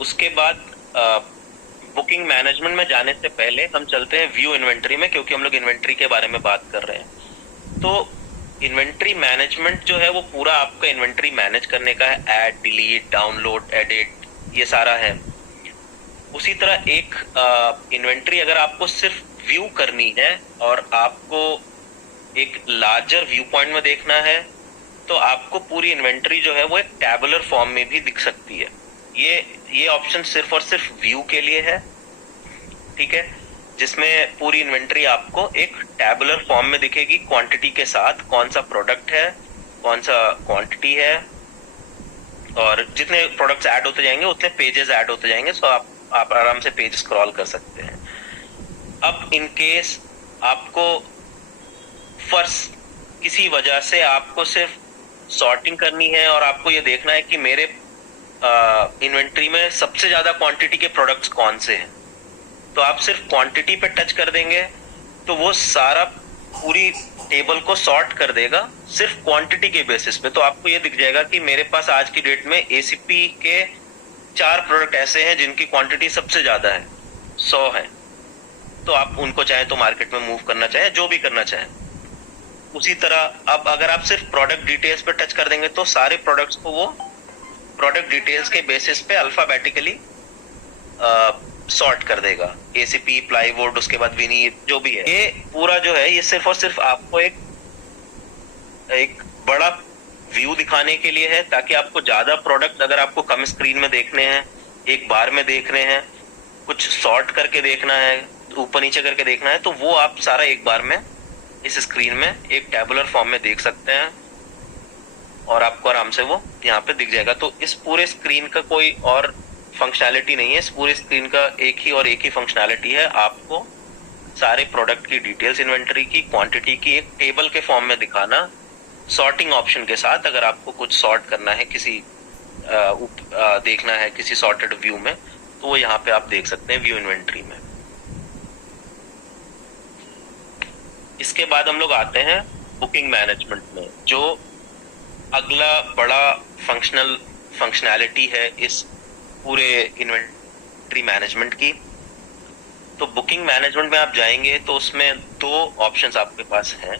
उसके बाद booking management में जाने से पहले हम चलते हैं व्यू इन्वेंट्री में, क्योंकि हम लोग इन्वेंट्री के बारे में बात कर रहे हैं। तो इन्वेंट्री मैनेजमेंट जो है वो पूरा आपका इन्वेंट्री मैनेज करने का है, ऐड, डिलीट, डाउनलोड, एडिट, ये सारा है। उसी तरह एक इन्वेंट्री अगर आपको सिर्फ व्यू करनी है और आपको एक लार्जर व्यू पॉइंट में देखना है, तो आपको पूरी इन्वेंट्री जो है वो एक टैबुलर फॉर्म में भी दिख सकती है। ये ऑप्शन सिर्फ और सिर्फ व्यू के लिए है, ठीक है, जिसमें पूरी इन्वेंट्री आपको एक टैबुलर फॉर्म में दिखेगी, क्वांटिटी के साथ, कौन सा प्रोडक्ट है, कौन सा क्वांटिटी है, और जितने प्रोडक्ट्स ऐड होते जाएंगे उतने पेजेस ऐड होते जाएंगे। सो आप आराम से पेज स्क्रॉल कर सकते हैं। अब इन केस आपको फर्स्ट किसी वजह से आपको सिर्फ सॉर्टिंग करनी है और आपको ये देखना है कि मेरे इन्वेंट्री में सबसे ज्यादा क्वांटिटी के प्रोडक्ट्स कौन से हैं, तो आप सिर्फ क्वांटिटी पे टच कर देंगे तो वो सारा पूरी टेबल को सॉर्ट कर देगा सिर्फ क्वांटिटी के बेसिस पे। तो आपको ये दिख जाएगा कि मेरे पास आज की डेट में एसीपी के 4 प्रोडक्ट ऐसे हैं जिनकी क्वांटिटी सबसे ज्यादा है, 100 है। तो आप उनको चाहे तो मार्केट में मूव करना चाहे, जो भी करना चाहे। उसी तरह अब अगर आप सिर्फ प्रोडक्ट डिटेल्स पे टच कर देंगे तो सारे प्रोडक्ट्स को वो प्रोडक्ट डिटेल्स के बेसिस पे अल्फाबेटिकली सॉर्ट कर देगा, एसीपी, प्लाईवुड, उसके बाद विनीर, जो भी है। ये पूरा जो है ये सिर्फ और सिर्फ आपको एक बड़ा व्यू दिखाने के लिए है, ताकि आपको ज्यादा प्रोडक्ट अगर आपको कम स्क्रीन में देखने हैं, एक बार में देखने हैं, कुछ सॉर्ट करके देखना है, ऊपर नीचे करके देखना है, तो वो आप सारा एक बार में इस स्क्रीन में एक टैबुलर फॉर्म में देख सकते हैं और आपको आराम से वो यहाँ पे दिख जाएगा। तो इस पूरे स्क्रीन का कोई और फंक्शनैलिटी नहीं है, इस पूरे स्क्रीन का एक ही फंक्शनैलिटी है, आपको सारे प्रोडक्ट की डिटेल्स, इन्वेंटरी की, क्वांटिटी की एक टेबल के फॉर्म में दिखाना, सॉर्टिंग ऑप्शन के साथ। अगर आपको कुछ सॉर्ट करना है, किसी देखना है किसी सॉर्टेड व्यू में, तो वो यहाँ पे आप देख सकते हैं व्यू इन्वेंटरी में। इसके बाद हम लोग आते हैं बुकिंग मैनेजमेंट में, जो अगला बड़ा फंक्शनैलिटी है इस पूरे इन्वेंटरी मैनेजमेंट की। तो बुकिंग मैनेजमेंट में आप जाएंगे तो उसमें 2 ऑप्शंस आपके पास हैं,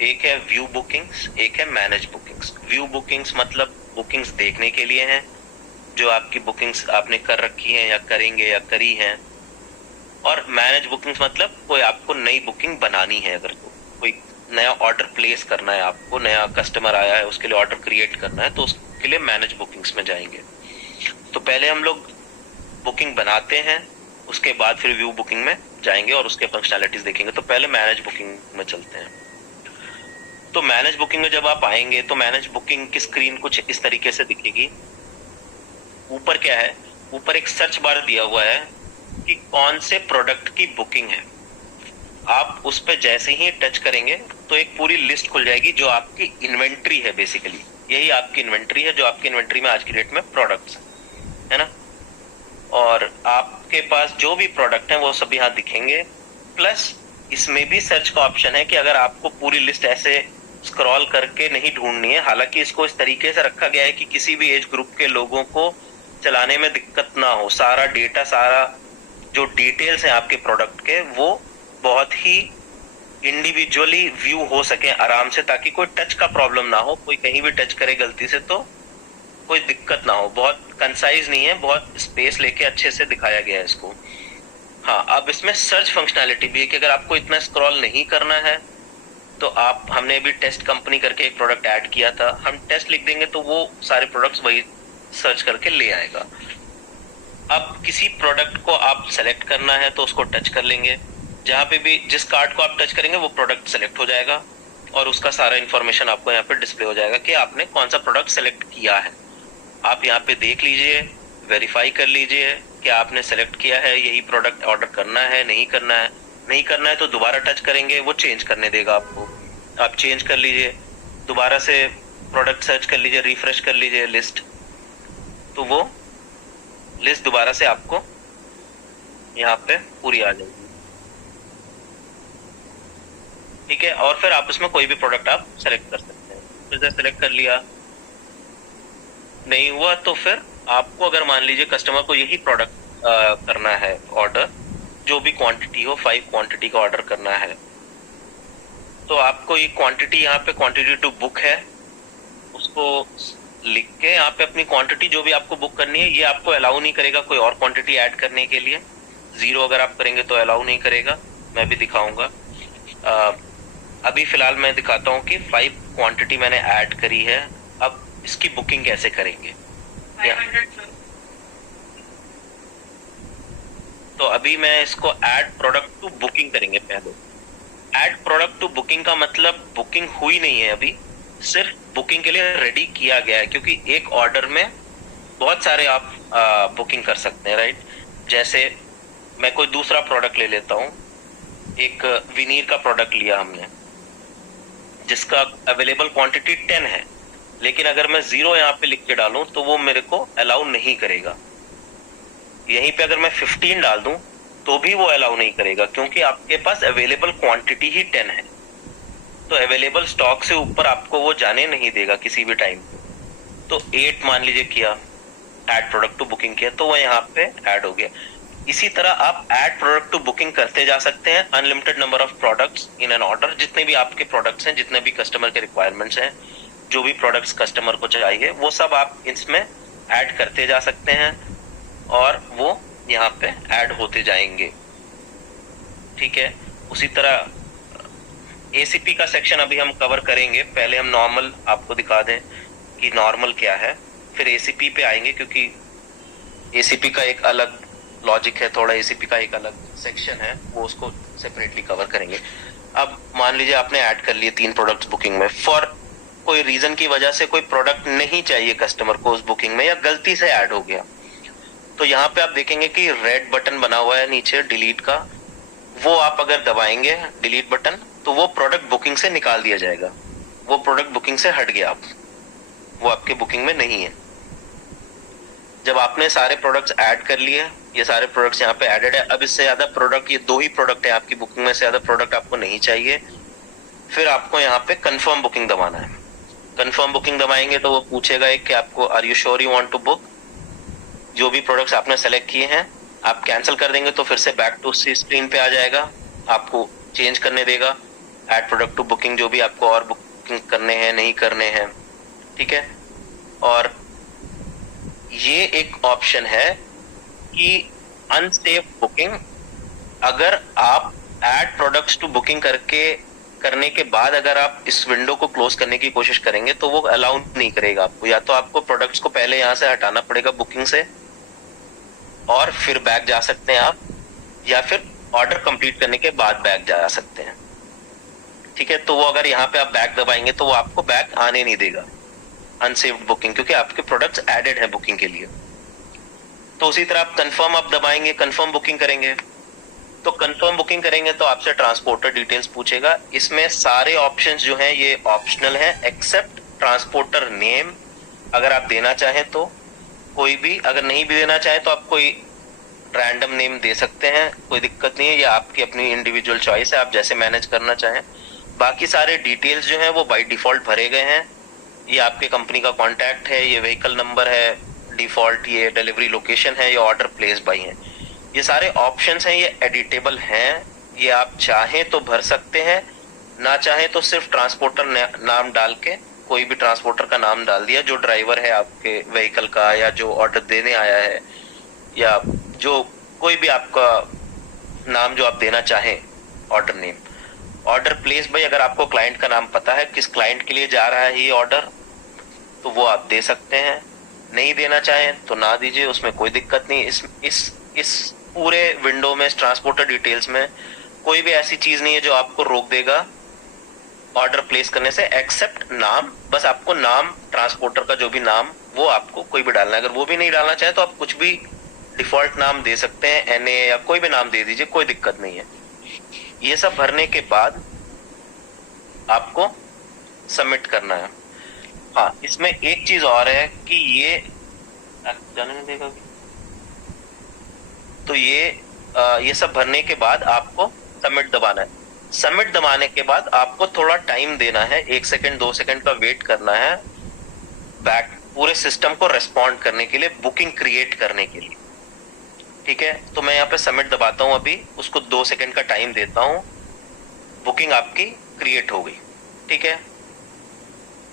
एक है व्यू बुकिंग्स, एक है मैनेज बुकिंग्स। व्यू बुकिंग्स मतलब बुकिंग्स देखने के लिए हैं, जो आपकी बुकिंग्स आपने कर रखी हैं या करेंगे या करी हैं। और मैनेज बुकिंग्स मतलब कोई आपको नई बुकिंग बनानी है, अगर कोई नया ऑर्डर प्लेस करना है, आपको नया कस्टमर आया है उसके लिए ऑर्डर क्रिएट करना है, तो उसके लिए मैनेज बुकिंग्स में जाएंगे। तो पहले हम लोग बुकिंग बनाते हैं, उसके बाद फिर व्यू बुकिंग में जाएंगे और उसके फंक्शनैलिटीज देखेंगे। तो पहले मैनेज बुकिंग में चलते हैं। तो मैनेज बुकिंग में जब आप आएंगे तो मैनेज बुकिंग की स्क्रीन कुछ इस तरीके से दिखेगी। ऊपर क्या है, ऊपर एक सर्च बार दिया हुआ है कि कौन से प्रोडक्ट की बुकिंग है। आप उस पर जैसे ही टच करेंगे तो एक पूरी लिस्ट खुल जाएगी, जो आपकी इन्वेंट्री है। बेसिकली यही आपकी इन्वेंट्री है, जो आपकी इन्वेंट्री में आज की डेट में प्रोडक्ट्स है ना। और आपके पास जो भी प्रोडक्ट है वो सब यहाँ दिखेंगे। प्लस इसमें भी सर्च का ऑप्शन है कि अगर आपको पूरी लिस्ट ऐसे स्क्रॉल करके नहीं ढूंढनी है, हालांकि इसको इस तरीके से रखा गया है कि किसी भी एज ग्रुप के लोगों को चलाने में दिक्कत ना हो, सारा डेटा, सारा जो डिटेल्स हैं आपके प्रोडक्ट के, वो बहुत ही इंडिविजुअली व्यू हो सके आराम से, ताकि कोई टच का प्रॉब्लम ना हो, कोई कहीं भी टच करे गलती से तो कोई दिक्कत ना हो। बहुत कंसाइज नहीं है, बहुत स्पेस लेके अच्छे से दिखाया गया है इसको। हाँ, अब इसमें सर्च फंक्शनैलिटी भी है कि अगर आपको इतना स्क्रॉल नहीं करना है तो हमने अभी टेस्ट कंपनी करके एक प्रोडक्ट ऐड किया था, हम टेस्ट लिख देंगे तो वो सारे प्रोडक्ट्स वही सर्च करके ले आएगा। अब किसी प्रोडक्ट को आप सेलेक्ट करना है तो उसको टच कर लेंगे, जहां पे भी जिस कार्ड को आप टच करेंगे वो प्रोडक्ट सेलेक्ट हो जाएगा और उसका सारा इंफॉर्मेशन आपको यहाँ पे डिस्प्ले हो जाएगा कि आपने कौन सा प्रोडक्ट सेलेक्ट किया है। आप यहाँ पे देख लीजिए, वेरीफाई कर लीजिए कि आपने सेलेक्ट किया है, यही प्रोडक्ट ऑर्डर करना है, नहीं करना है। नहीं करना है तो दोबारा टच करेंगे, वो चेंज करने देगा आपको, आप चेंज कर लीजिए, दोबारा से प्रोडक्ट सर्च कर लीजिए, रिफ्रेश कर लीजिए लिस्ट, तो वो लिस्ट दोबारा से आपको यहाँ पे पूरी आ जाएगी। ठीक है, और फिर आप इसमें कोई भी प्रोडक्ट आप सेलेक्ट कर सकते हैं। फिर से सेलेक्ट कर लिया, नहीं हुआ तो फिर आपको अगर मान लीजिए कस्टमर को यही प्रोडक्ट करना है ऑर्डर, जो भी क्वांटिटी हो, 5 क्वांटिटी का ऑर्डर करना है, तो आपको ये क्वांटिटी, यहाँ पे क्वांटिटी टू बुक है, उसको लिख के यहाँ पे अपनी क्वांटिटी जो भी आपको बुक करनी है, ये आपको अलाउ नहीं करेगा कोई और क्वांटिटी ऐड करने के लिए। 0 अगर आप करेंगे तो अलाउ नहीं करेगा, मैं भी दिखाऊंगा। अभी फिलहाल मैं दिखाता हूँ कि 5 क्वांटिटी मैंने ऐड करी है, अब इसकी बुकिंग कैसे करेंगे। 500 तो अभी मैं इसको ऐड प्रोडक्ट टू बुकिंग करेंगे। पहले ऐड प्रोडक्ट टू बुकिंग का मतलब बुकिंग हुई नहीं है अभी, सिर्फ बुकिंग के लिए रेडी किया गया है, क्योंकि एक ऑर्डर में बहुत सारे आप बुकिंग कर सकते हैं, राइट। जैसे मैं कोई दूसरा प्रोडक्ट ले लेता हूँ, एक विनीर का प्रोडक्ट लिया हमने, जिसका अवेलेबल क्वांटिटी 10 है, लेकिन अगर मैं 0 यहाँ पे लिख के डालूं तो वो मेरे को अलाउ नहीं करेगा। यहीं पे अगर मैं 15 डाल दूं तो भी वो अलाउ नहीं करेगा, क्योंकि आपके पास अवेलेबल क्वांटिटी ही 10 है। तो अवेलेबल स्टॉक से ऊपर आपको वो जाने नहीं देगा किसी भी टाइम। तो 8 मान लीजिए किया, ऐड प्रोडक्ट टू बुकिंग किया, तो वो यहाँ पे ऐड हो गया। इसी तरह आप ऐड प्रोडक्ट टू बुकिंग करते जा सकते हैं, unlimited number of products in an order. जितने भी आपके प्रोडक्ट्स हैं, जितने भी कस्टमर के रिक्वायरमेंट्स हैं, जो भी प्रोडक्ट्स कस्टमर को चाहिए, वो सब आप इसमें ऐड करते जा सकते हैं और वो यहाँ पे ऐड होते जाएंगे, ठीक है। उसी तरह एसीपी का सेक्शन अभी हम कवर करेंगे। पहले हम नॉर्मल आपको दिखा दें कि नॉर्मल क्या है, फिर एसीपी पे आएंगे, क्योंकि एसीपी का एक अलग लॉजिक है, थोड़ा एसीपी का एक अलग सेक्शन है, वो उसको सेपरेटली कवर करेंगे। अब मान लीजिए आपने ऐड कर लिए 3 प्रोडक्ट्स बुकिंग में, फॉर कोई रीजन की वजह से कोई प्रोडक्ट नहीं चाहिए कस्टमर को उस बुकिंग में, या गलती से ऐड हो गया, तो यहाँ पे आप देखेंगे कि रेड बटन बना हुआ है नीचे डिलीट का, वो आप अगर दबाएंगे डिलीट बटन, तो वो प्रोडक्ट बुकिंग से निकाल दिया जाएगा, वो प्रोडक्ट बुकिंग से हट गया, वो आपके बुकिंग में नहीं है। जब आपने सारे प्रोडक्ट्स ऐड कर लिए, ये सारे प्रोडक्ट्स यहाँ पे एडेड है, अब इससे ज्यादा प्रोडक्ट, ये 2 ही प्रोडक्ट है आपकी बुकिंग में, से ज्यादा प्रोडक्ट आपको नहीं चाहिए, फिर आपको यहाँ पे कंफर्म बुकिंग दबाना है। कंफर्म बुकिंग दबाएंगे तो वो पूछेगा एक कि आपको are you sure you want to book. जो भी प्रोडक्ट्स आपने सेलेक्ट किए हैं आप कैंसिल कर देंगे तो फिर से बैक टू स्क्रीन पे आ जाएगा, आपको चेंज करने देगा ऐड प्रोडक्ट टू बुकिंग, जो भी आपको और बुकिंग करने हैं नहीं करने हैं, ठीक है। और ये एक ऑप्शन है कि अनसेफ बुकिंग, अगर आप ऐड प्रोडक्ट्स टू बुकिंग करने के बाद अगर आप इस विंडो को क्लोज करने की कोशिश करेंगे तो वो अलाउ नहीं करेगा आपको। या तो आपको प्रोडक्ट्स को पहले यहाँ से हटाना पड़ेगा बुकिंग से और फिर बैक जा सकते हैं आप, या फिर ऑर्डर कंप्लीट करने के बाद बैक जा सकते हैं, ठीक है। तो वो अगर यहाँ पे आप बैक दबाएंगे तो वो आपको बैक आने नहीं देगा अनसेव्ड बुकिंग, क्योंकि आपके प्रोडक्ट्स एडेड है बुकिंग के लिए। तो उसी तरह आप कंफर्म दबाएंगे, कंफर्म बुकिंग करेंगे, तो कंफर्म बुकिंग करेंगे तो आपसे ट्रांसपोर्टर डिटेल्स पूछेगा। इसमें सारे ऑप्शंस जो हैं ये ऑप्शनल है, एक्सेप्ट ट्रांसपोर्टर नेम। अगर आप देना चाहें तो कोई भी, अगर नहीं भी देना चाहें तो आप कोई रैंडम नेम दे सकते हैं, कोई दिक्कत नहीं है, ये आपकी अपनी इंडिविजुअल चॉइस है, आप जैसे मैनेज करना चाहें। बाकी सारे डिटेल्स जो हैं वो बाय डिफॉल्ट भरे गए हैं। ये आपके कंपनी का कॉन्टैक्ट है, ये व्हीकल नंबर है डिफॉल्ट, ये डिलीवरी लोकेशन है, ये ऑर्डर प्लेस बाय है, ये सारे ऑप्शंस हैं, ये एडिटेबल हैं, ये आप चाहें तो भर सकते हैं, ना चाहें तो सिर्फ ट्रांसपोर्टर नाम डाल के कोई भी ट्रांसपोर्टर का नाम डाल दिया, जो ड्राइवर है आपके व्हीकल का या जो ऑर्डर देने आया है, या जो कोई भी आपका नाम जो आप देना चाहें, order name. Order place by, अगर आपको क्लाइंट का नाम पता है किस क्लाइंट के लिए जा रहा है ये ऑर्डर, तो वो आप दे सकते हैं। नहीं देना चाहें तो ना दीजिए, उसमें कोई दिक्कत नहीं। इस पूरे विंडो में, इस ट्रांसपोर्टर डिटेल्स में कोई भी ऐसी चीज नहीं है जो आपको रोक देगा ऑर्डर प्लेस करने से, एक्सेप्ट नाम। बस आपको नाम, ट्रांसपोर्टर का जो भी नाम, वो आपको कोई भी डालना है। अगर वो भी नहीं डालना चाहे तो आप कुछ भी डिफॉल्ट नाम दे सकते हैं, एनए या कोई भी नाम दे दीजिए, कोई दिक्कत नहीं है। ये सब भरने के बाद आपको सबमिट करना है। हाँ, इसमें एक चीज और है कि ये जाने नहीं देगा, तो ये सब भरने के बाद आपको सबमिट दबाना है। सबमिट दबाने के बाद आपको थोड़ा टाइम देना है, 1 सेकंड 2 सेकंड का वेट करना है बैक पूरे सिस्टम को रेस्पॉन्ड करने के लिए, बुकिंग क्रिएट करने के लिए। ठीक है, तो मैं यहाँ पे सबमिट दबाता हूँ, अभी उसको 2 सेकंड का टाइम देता हूँ, बुकिंग आपकी क्रिएट हो गई। ठीक है,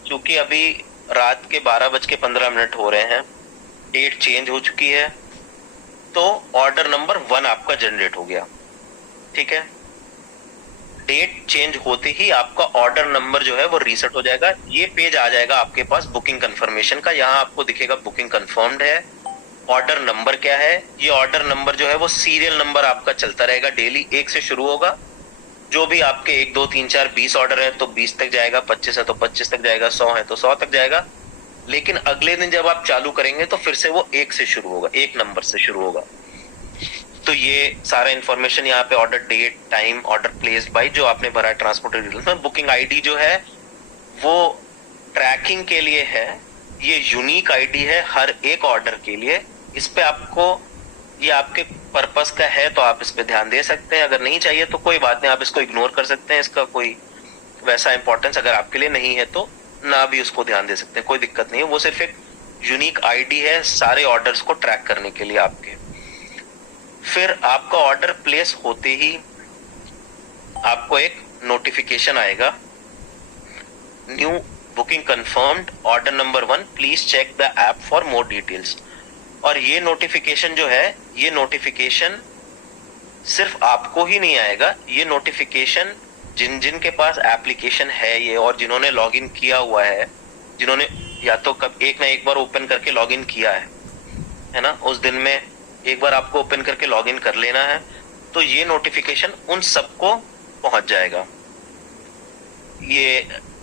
क्योंकि अभी रात के 12:15 हो रहे हैं, डेट चेंज हो चुकी है, तो ऑर्डर नंबर 1 आपका जनरेट हो गया। ठीक है, डेट चेंज होते ही आपका ऑर्डर नंबर जो है वो रीसेट हो जाएगा। ये पेज आ जाएगा आपके पास बुकिंग कंफर्मेशन का, यहाँ आपको दिखेगा बुकिंग कंफर्म्ड है, ऑर्डर नंबर क्या है। ये ऑर्डर नंबर जो है वो सीरियल नंबर आपका चलता रहेगा, डेली 1 से शुरू होगा। जो भी आपके 1 2 3 4 20 ऑर्डर है तो 20 तक जाएगा, 25 है तो 25 तक जाएगा, 100 है तो 100 तक जाएगा। लेकिन अगले दिन जब आप चालू करेंगे तो फिर से वो 1 से शुरू होगा, 1 नंबर से शुरू होगा। तो ये सारा इन्फॉर्मेशन यहाँ पे order date, time, order placed by जो आपने भरा है ट्रांसपोर्टर डिटेल्स में। बुकिंग आईडी जो है वो ट्रैकिंग के लिए है, ये यूनिक आईडी है हर एक ऑर्डर के लिए। इस पे आपको, ये आपके पर्पस का है तो आप इस पे ध्यान दे सकते हैं, अगर नहीं चाहिए तो कोई बात नहीं, आप इसको इग्नोर कर सकते हैं। इसका कोई वैसा इंपॉर्टेंस अगर आपके लिए नहीं है तो ना भी उसको ध्यान दे सकते हैं, कोई दिक्कत नहीं है। वो सिर्फ एक यूनिक आईडी है सारे ऑर्डर्स को ट्रैक करने के लिए आपके। फिर आपका ऑर्डर प्लेस होते ही आपको एक नोटिफिकेशन आएगा, new booking confirmed, order number 1, please check the app for more details. और ये नोटिफिकेशन जो है, ये नोटिफिकेशन सिर्फ आपको ही नहीं आएगा, ये नोटिफिकेशन जिन जिन के पास एप्लीकेशन है ये और जिन्होंने लॉगिन किया हुआ है, जिन्होंने या तो कब एक ना एक बार ओपन करके लॉगिन किया है ना, उस दिन में एक बार आपको ओपन करके लॉगिन कर लेना है, तो ये नोटिफिकेशन उन सबको पहुंच जाएगा ये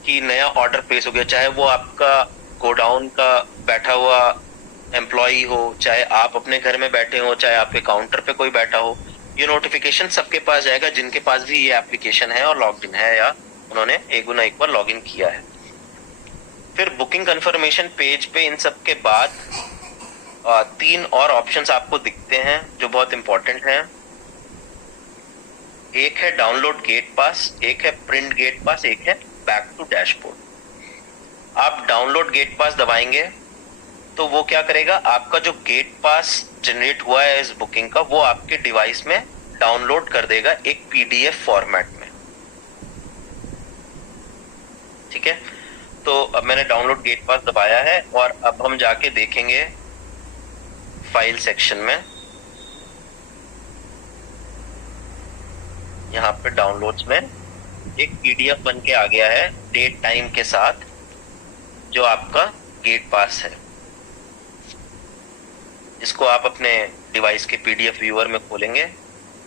कि नया ऑर्डर प्लेस हो गया। चाहे वो आपका गोडाउन का बैठा हुआ एम्प्लॉई हो, चाहे आप अपने घर में बैठे हो, चाहे आपके काउंटर पे कोई बैठा हो, ये नोटिफिकेशन सबके पास जाएगा जिनके पास भी ये एप्लीकेशन है और लॉग इन है या उन्होंने एक बार लॉग इन किया है। फिर बुकिंग कंफर्मेशन पेज पे इन सब के बाद 3 और ऑप्शंस आपको दिखते हैं जो बहुत इंपॉर्टेंट हैं। एक है डाउनलोड गेट पास, एक है प्रिंट गेट पास, एक है बैक टू डैशबोर्ड। आप डाउनलोड गेट पास दबाएंगे तो वो क्या करेगा, आपका जो गेट पास जनरेट हुआ है इस बुकिंग का, वो आपके डिवाइस में डाउनलोड कर देगा एक पीडीएफ फॉर्मेट में। ठीक है, तो अब मैंने डाउनलोड गेट पास दबाया है और अब हम जाके देखेंगे फाइल सेक्शन में, यहाँ पे डाउनलोड्स में एक पीडीएफ बन के आ गया है डेट टाइम के साथ, जो आपका गेट पास है। इसको आप अपने डिवाइस के पीडीएफ व्यूअर में खोलेंगे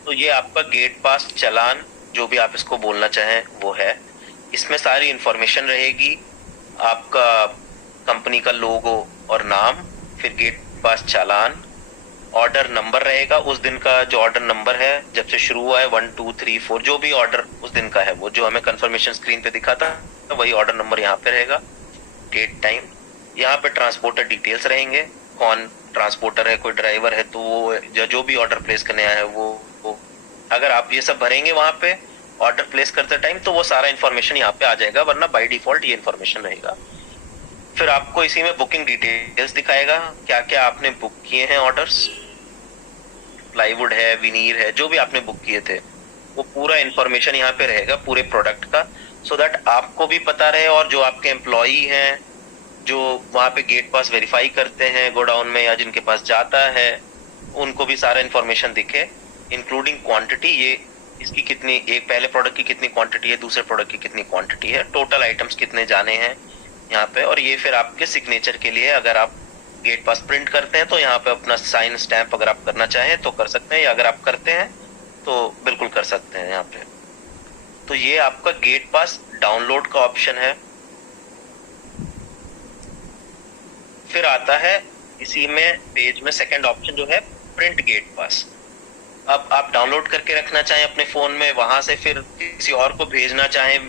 तो ये आपका गेट पास चालान, जो भी आप इसको बोलना चाहें वो है। इसमें सारी इंफॉर्मेशन रहेगी, आपका कंपनी का लोगो और नाम, फिर गेट पास चालान, ऑर्डर नंबर रहेगा उस दिन का, जो ऑर्डर नंबर है जब से शुरू हुआ है 1 2 3 4, जो भी ऑर्डर उस दिन का है वो जो हमें कंफर्मेशन स्क्रीन पे दिखा था वही ऑर्डर नंबर यहाँ पे रहेगा। डेट टाइम, यहाँ पे ट्रांसपोर्टर डिटेल्स रहेंगे, कौन ट्रांसपोर्टर है, कोई ड्राइवर है तो वो जो भी ऑर्डर प्लेस करने आया है वो अगर आप ये सब भरेंगे वहां पे ऑर्डर प्लेस करते टाइम तो वो सारा इन्फॉर्मेशन यहाँ पे आ जाएगा, वरना बाय डिफॉल्ट ये इन्फॉर्मेशन रहेगा। फिर आपको इसी में बुकिंग डिटेल्स दिखाएगा, क्या क्या आपने बुक किए हैं ऑर्डर्स, प्लाईवुड है, विनीर है, जो भी आपने बुक किए थे वो पूरा इन्फॉर्मेशन यहाँ पे रहेगा पूरे प्रोडक्ट का, सो दैट आपको भी पता रहे और जो आपके एम्प्लॉई हैं जो वहां पे गेट पास वेरीफाई करते हैं गोडाउन में या जिनके पास जाता है उनको भी सारा इन्फॉर्मेशन दिखे, इंक्लूडिंग क्वांटिटी, ये इसकी कितनी, एक पहले प्रोडक्ट की कितनी क्वांटिटी है, दूसरे प्रोडक्ट की कितनी क्वांटिटी है, टोटल आइटम्स कितने जाने हैं यहाँ पे। और ये फिर आपके सिग्नेचर के लिए, अगर आप गेट पास प्रिंट करते हैं तो यहाँ पे अपना साइन स्टैंप अगर आप करना चाहें तो कर सकते हैं, या अगर आप करते हैं तो बिल्कुल कर सकते हैं यहाँ पे। तो ये आपका गेट पास डाउनलोड का ऑप्शन है। फिर आता है इसी में पेज में सेकंड ऑप्शन जो है प्रिंट गेट पास। अब आप डाउनलोड करके रखना चाहें अपने फोन में, वहां से फिर किसी और को भेजना चाहें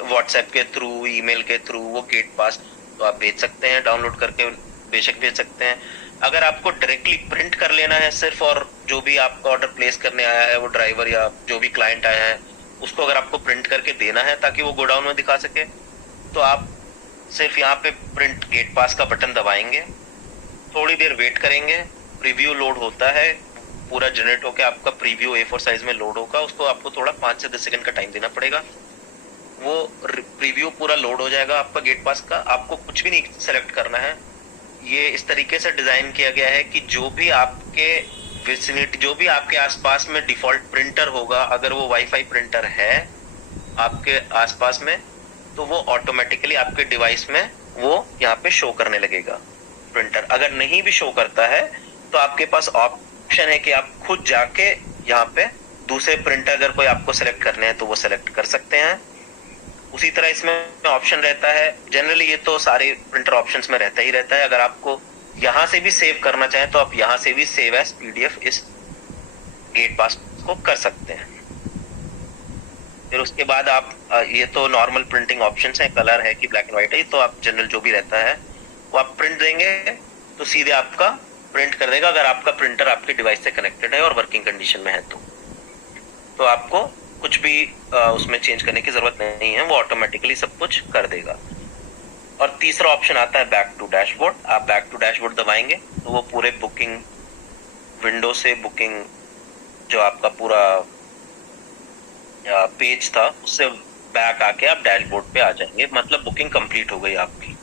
व्हाट्सएप के थ्रू, ईमेल के थ्रू वो गेट पास, तो आप भेज सकते हैं, डाउनलोड करके बेशक भेज सकते हैं। अगर आपको डायरेक्टली प्रिंट कर लेना है सिर्फ, और जो भी आपका ऑर्डर प्लेस करने आया है वो ड्राइवर या जो भी क्लाइंट आया है उसको अगर आपको प्रिंट करके देना है ताकि वो गोडाउन में दिखा सके, तो आप सिर्फ यहाँ पे प्रिंट गेट पास का बटन दबाएंगे, थोड़ी देर वेट करेंगे, प्रीव्यू लोड होता है, पूरा जनरेट होकर आपका प्रीव्यू A4 साइज में लोड होगा, उसको आपको थोड़ा 5 से 10 सेकंड का टाइम देना पड़ेगा। वो प्रीव्यू पूरा लोड हो जाएगा आपका गेट पास का, आपको कुछ भी नहीं सेलेक्ट करना है। ये इस तरीके से डिजाइन किया गया है कि जो भी आपके विसिनिटी, जो भी आपके आसपास में डिफॉल्ट प्रिंटर होगा, अगर वो वाईफाई प्रिंटर है आपके आसपास में, तो वो ऑटोमेटिकली आपके डिवाइस में वो यहाँ पे शो करने लगेगा प्रिंटर। अगर नहीं भी शो करता है तो आपके पास ऑप्शन है कि आप खुद जाके यहाँ पे दूसरे प्रिंटर अगर कोई आपको सेलेक्ट करने हैं तो वो सेलेक्ट कर सकते हैं। उसी तरह इसमें ऑप्शन रहता है, जनरली ये तो सारे प्रिंटर ऑप्शंस में रहता ही रहता है, अगर आपको यहाँ से भी सेव करना चाहें तो आप यहाँ से भी सेव एज PDF इस गेट पास को कर सकते हैं। फिर उसके बाद आप ये तो नॉर्मल प्रिंटिंग ऑप्शंस है, कलर है कि ब्लैक एंड व्हाइट है, तो आप जनरल जो भी रहता है वो आप प्रिंट देंगे तो सीधे आपका प्रिंट कर देगा, अगर आपका प्रिंटर आपके डिवाइस से कनेक्टेड है और वर्किंग कंडीशन में है तो आपको कुछ भी उसमें चेंज करने की जरूरत नहीं है, वो ऑटोमेटिकली सब कुछ कर देगा। और तीसरा ऑप्शन आता है बैक टू डैशबोर्ड। आप बैक टू डैशबोर्ड दबाएंगे तो वो पूरे बुकिंग विंडो से बुकिंग जो आपका पूरा पेज था उससे बैक आके आप डैशबोर्ड पे आ जाएंगे, मतलब बुकिंग कंप्लीट हो गई आपकी।